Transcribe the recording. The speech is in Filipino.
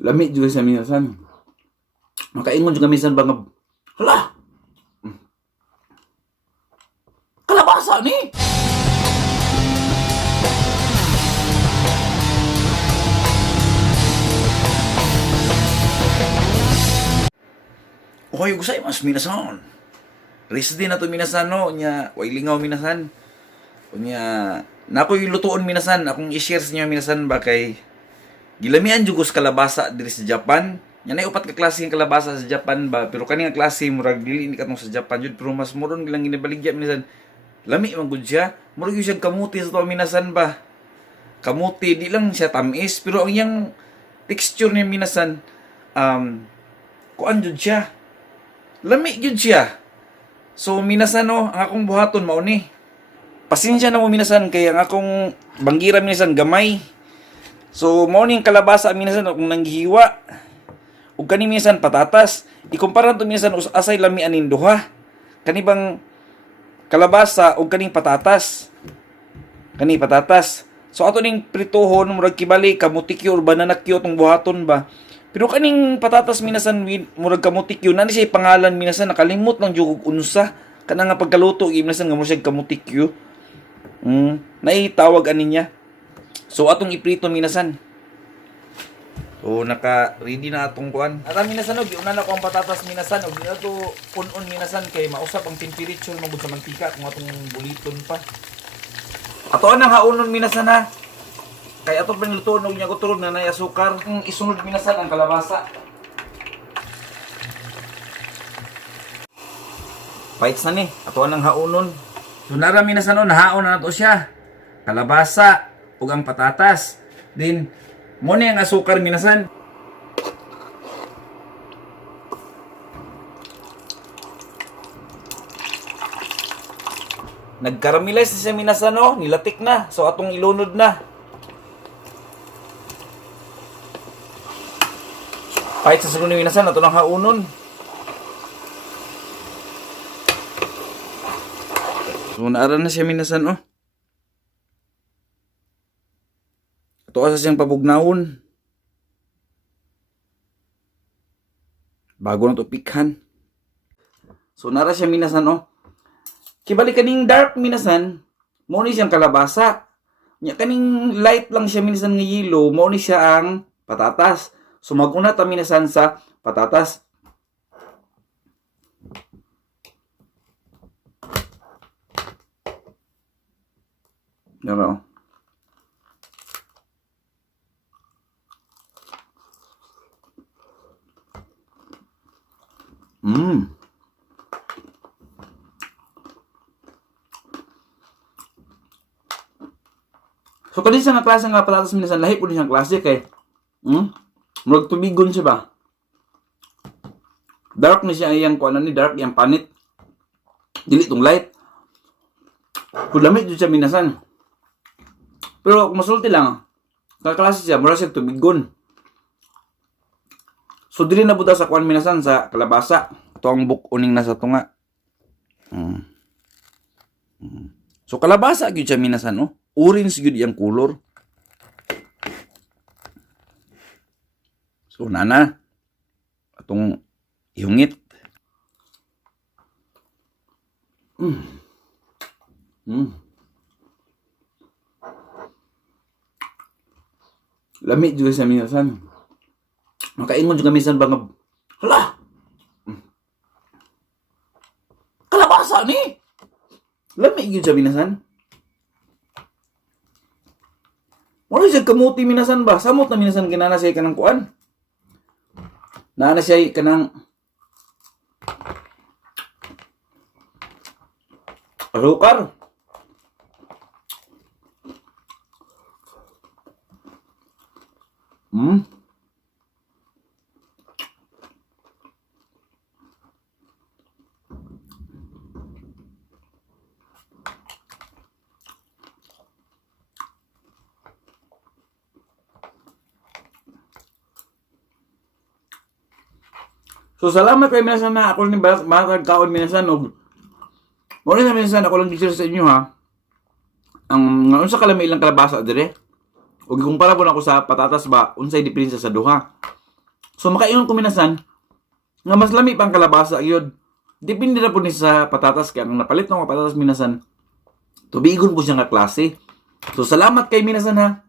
Lami juga sa minasan. Makaingon juga minsan ba nga, hala, kalabasa ni. Ohayo gozaimasu minasan. Rice din na to minasan no, nya way lingaw minasan. Unya nakoy lutuon minasan, akong i-share sa inyo minasan ba kay gilamian jud ko sa kalabasa diri sa Japan. Nya nay upat ka klase ng kalabasa sa Japan ba, pero kani nga klase murag dili ni katong sa Japan jud, pero mas moron gilang ginabaligya minasan. Lami man gud siya. Murag gyud siya kamuti sa to minasan ba. Kamuti di lang siya tamis, pero ang iyang texture niya minasan kuan jud siya. Lami jud siya. So minasan no, ang akong buhaton mao ni. Pasensya na mo minasan kay ang akong banggira minasan gamay. So mao ning kalabasa minasan akong nanghiwa. Ug kani minasan patatas. Ikumpara to minasan asay lami anin duha. Kani bang kalabasa ug kaning patatas. Kani patatas. So ato ning prituhon murag kibali kamutikyo or bananakyo tong buhaton ba. Pero kaning patatas minasan murag kamutikyo nani siya pangalan minasan nakalimot lang jud og unsa kana nga pagkaluto minasan nga mo siya kamutikyo. Naitawag ani niya. So atong iprito minasan. So naka-ready na atong kuan. Ata minasan og giuna na ko ang patatas minasan og dito punon minasan kay mausap ang temperature mabud sa mantika kung atong buliton pa. Ato ang haunon minasan ha. Kay ato pa nilutuon og nya ko turod na nay asukar. Isunod minasan ang kalabasa. Fights na ni. Ato ang haunon. So nara minasan o nahaon na nato siya. Kalabasa ug ang patatas. Then mo ni ang asukar minasan. Nagkaramelize na siya minasan o, nilatik na. So atong ilunod na. Kahit sa sunod minasan, ato nang haunon. So naara na siya minasan o. Ato asa siyang pabugnawon. Bago na to pikhan. So naara siya minasan o. Kibali kaning dark minasan, mo ni siyang kalabasa. Nya kaning light lang siya minasan nga yellow, mo ni siya ang patatas. So maguna ta minasan sa patatas. Naro. So kani sa nga klase nga patatas minasan lahi po ni siyang klase kay murag tubigon siya ba. Dark ni siya iyang kuan ni dark iyang panit. Dili tong light. Kulamit jud siya minasan. Pero kung masulti lang, kaklase siya murag siya tubigon. So dili na buta sa kuan minasan sa kalabasa. Ito ang bukuning nasa tunga. So kalabasa gyud siya minasan no. Orange gyud yang kulor. So nana atong ihungit. Lami juga sa minasan. Makaingon juga minsan ba nga, hala, kalabasa ni. Lami gyud sa minasan. Wala siya kamuti minasan ba? Samot na minasan kinana siya kanang kuan. Naana siya kanang asukar. So salamat kay minasan na ako ni bakag kaon minasan og mo ni minasan ako lang gi-share sa inyo ha. Ang unsa ka lamay ilang kalabasa dire? Og ikumpara po na ako sa patatas ba unsay diferensya sa duha. So makainom ko minasan nga mas lami pang kalabasa gyud. Depende na po ni sa patatas kaya ang napalit ng patatas minasan tubigon po siya nga klase. So salamat kay minasan ha.